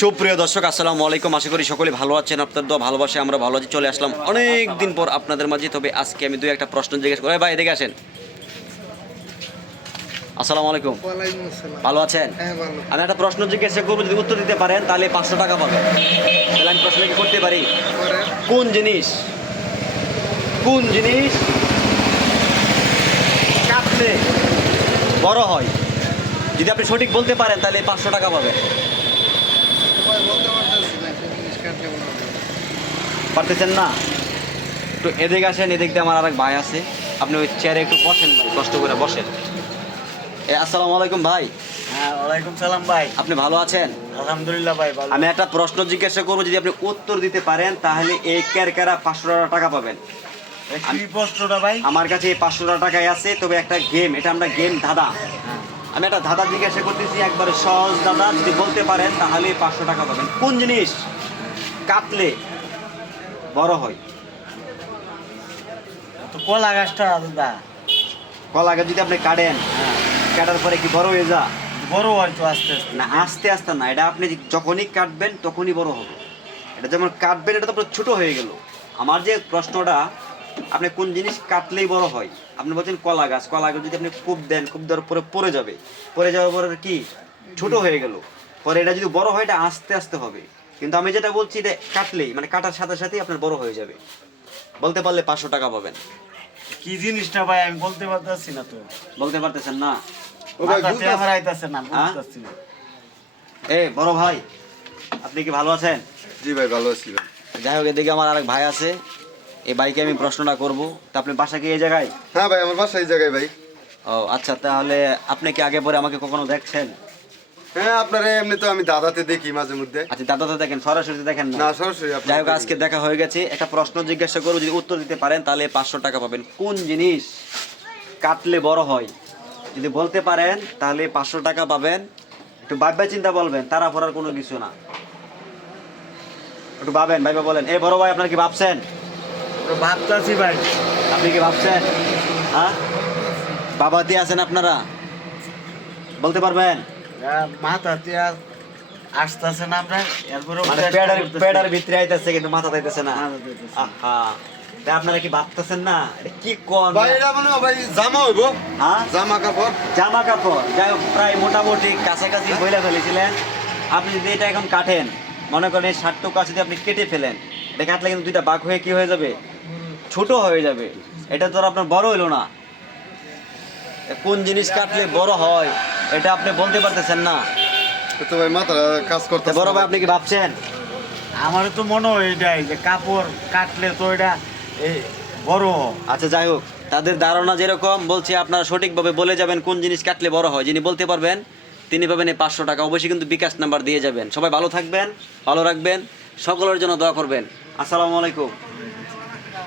সুপ্রিয় দর্শক আসসালামু আলাইকুম। আশা করি সকলে ভালো আছেন আপনার দোয়া ভালোবাসে আমরা ভালো আছি। চলে আসলাম অনেক দিন পর আপনাদের মাঝে তবে আজকে আমি দুই একটা প্রশ্ন জিজ্ঞেস করি। ভাই এদিকে আসেন। আসসালামু আলাইকুম। ভালো আছেন? হ্যাঁ ভালো। আমি একটা প্রশ্ন জিজ্ঞাসা করব যদি উত্তর দিতে পারেন তাহলে পাঁচশো টাকা পাবেন। তাহলে আমি প্রশ্ন কি করতে পারি। কোন জিনিস কোন জিনিস কাটলে বড় হয়? যদি আপনি সঠিক বলতে পারেন তাহলে পাঁচশো টাকা পাবেন সবাই বলতে পারতেছি না কোন জিনিস কাটলে মনে হবে পারতেছেন না? একটু এদিকে আসেন এদিক দিয়ে আমার আরেক ভাই আছে। আপনি ওই চেয়ারে একটু বসেন ভাই কষ্ট করে বসেন। এ আসসালামু আলাইকুম ভাই। হ্যাঁ ওয়ালাইকুম সালাম ভাই। আপনি ভালো আছেন? আলহামদুলিল্লাহ ভাই ভালো। আমি একটা প্রশ্ন জিজ্ঞাসা করব যদি আপনি উত্তর দিতে পারেন তাহলে এই ক্যারকারা পাঁচশো টাকা পাবেন? আমার কাছে এই পাঁচশো টাকায় আছে তবে একটা গেম এটা আমরা গেম ধাঁধা। আমি একটা ধাঁধা জিজ্ঞাসা করতেছি একবারে সহজ দাদা যদি বলতে পারেন তাহলে পাঁচশো টাকা পাবেন। কোন জিনিস? কাটলে বড় হয়। তো কলা গাছটা দাদা কলাকে যদি আপনি কাটেন কাটার পরে কি বড় হয়ে যা? বড় হয় তো আস্তে আস্তে। না আস্তে আস্তে না এটা আপনি যখনই কাটবেন তখনই বড় হবে। এটা যেমন কাটবেন এটা তো ছোট হয়ে গেল। আমার যে প্রশ্নটা আপনি কোন জিনিস কাটলেই বড় হয়? আপনি বলছেন কলা গাছ কলা গাছ যদি আপনি খুব দেন খুব দেওয়ার পরে পড়ে যাবে। পড়ে যাওয়ার পরে কি? ছোট হয়ে গেল। পরে এটা যদি বড় হয় এটা আস্তে আস্তে হবে। কিন্তু আমি যেটা বলছি এটা কাটলেই মানে কাটার সাথে সাথেই আপনার বড় হয়ে যাবে। বলতে পারলে পাঁচশো টাকা পাবেন। কি জিনিসটা ভাই? আমি বলতে পারতেছি না তো। বলতে পারতেছেন না? ও ভাই, মাথাতে আমার আইতাছে না হ্যাঁ? বুঝতেছি না। এ বড় ভাই আপনি কি ভালো আছেন? জি ভাই ভালো আছি ভাই। যাই হোক এদিকে আমার আরেক ভাই আছে। এই বাইকে আমি প্রশ্নটা করব। তা আপনি বাসা কি এই জায়গায়? হ্যাঁ ভাই আমার বাসা এই জায়গায় ভাই। ও আচ্ছা তাহলে আপনি কি আগে পরে আমাকে কখনো দেখছেন? হ্যাঁ আপনারা এমনি তো আমি দাদাতে দেখি মাঝে মধ্যে। আচ্ছা দাদা তো দেখেন সরাসরি দেখেন না। না সরাসরি যাই হোক আজকে দেখা হয়ে গেছে। একটা প্রশ্ন জিজ্ঞাসা করব যদি উত্তর দিতে পারেন তাহলে পাঁচশো টাকা পাবেন। কোন জিনিস কাটলে বড় হয়? যদি বলতে পারেন তাহলে পাঁচশো টাকা পাবেন। একটু ভাববে চিন্তা বলবেন তারা পড়ার কোনো কিছু না। একটু ভাবেন ভাইবা বলেন। এ বড় ভাই আপনার কি ভাবছেন? ভাবতাছি ভাই। আপনি কি ভাবছেন? হ্যাঁ? বাবা দিয়ে আছেন আপনারা? বলতে পারবেন? হ্যাঁ, মাথাতে আসতেছে না আমরা এরপরে মানে পেডার পেডার ভিতরে আইতেছে কিন্তু মাথা আইতেছে না। আহা আপনারা কি ভাবতেছেন না? কি কোন? ভাই এটা মনে ভাই জামা হইব। হ্যাঁ জামা কাপড়। জামা কাপড়। যাই হোক প্রায় মোটামুটি কাছাকাছি বইলা ফেলেছিলেন। আপনি যদি এটা এখন কাটেন মনে করেন এই ষাট টাকা যদি আপনি কেটে ফেলেন এটা কাটলে কিন্তু দুইটা বাঘ হয়ে কি হয়ে যাবে? ছোট হয়ে যাবে। এটা তো আপনার বড় হইল না। কোন জিনিস কাটলে বড় হয়? এটা আপনি বলতে পারতেছেন না। তো ভাই মাথা কাজ করতে বড় ভাই আপনি কি ভাবছেন? আমারও তো মনে হয় এটাই যে কাপড় কাটলে তো এটা এই বড়। আচ্ছা যাই হোক তাদের ধারণা যেরকম বলছি আপনারা সঠিকভাবে বলে যাবেন কোন জিনিস কাটলে বড় হয়। যিনি বলতে পারবেন তিনি পাবেন এই পাঁচশো টাকা। অবশ্যই কিন্তু বিকাশ নাম্বার দিয়ে যাবেন। সবাই ভালো থাকবেন ভালো রাখবেন সকলের জন্য দোয়া করবেন। আসসালামু আলাইকুম।